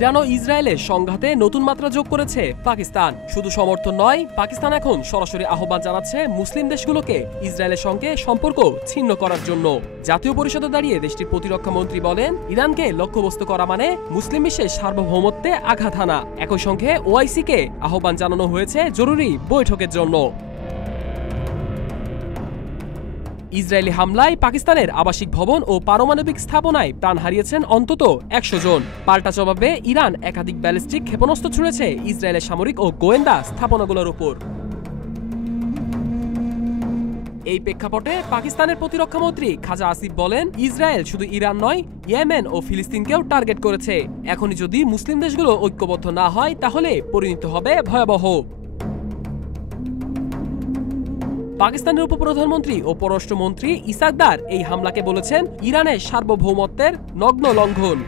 Iran ও ইসরায়েলের সংঘাতে নতুন মাত্রা যোগ করেছে পাকিস্তান। শুধু সমর্থন নয়, পাকিস্তান এখন সরাসরি আহ্বান জানাচ্ছে মুসলিম দেশগুলোকে ইসরায়েলের সঙ্গে সম্পর্ক ছিন্ন করার জন্য। জাতীয় পরিষদে দাঁড়িয়ে দেশটির প্রতিরক্ষা মন্ত্রী বলেন, ইরানকে লক্ষ্যবস্তু করা মানে মুসলিম বিশ্বের সার্বভৌমত্বে আঘাত হানা। একই সঙ্গে ওআইসিকে আহ্বান জানানো হয়েছে জরুরি বৈঠকের জন্য। ইসরায়েলি হামলায় পাকিস্তানের আবাসিক ভবন ও পারমাণবিক স্থাপনায় প্রাণ হারিয়েছেন অন্তত ১০০ জন। পাল্টা জবাবে ইরান একাধিক ব্যালিস্টিক ক্ষেপণাস্ত্র ছুড়েছে ইসরায়েলের সামরিক ও গোয়েন্দা স্থাপনাগুলোর উপর। এই প্রেক্ষাপটে পাকিস্তানের প্রতিরক্ষামন্ত্রী খাজা আসিফ বলেন, ইসরায়েল শুধু ইরান নয়, ইয়েমেন ও ফিলিস্তিনকেও টার্গেট করেছে। এখনই যদি মুসলিম দেশগুলো ঐক্যবদ্ধ না হয় তাহলে পরিণত হবে ভয়াবহ। পাকিস্তানের উপপ্রধানমন্ত্রী ও পররাষ্ট্রমন্ত্রী ইসাকদার এই হামলাকে বলেছেন ইরানের সার্বভৌমত্বের নগ্ন লঙ্ঘন।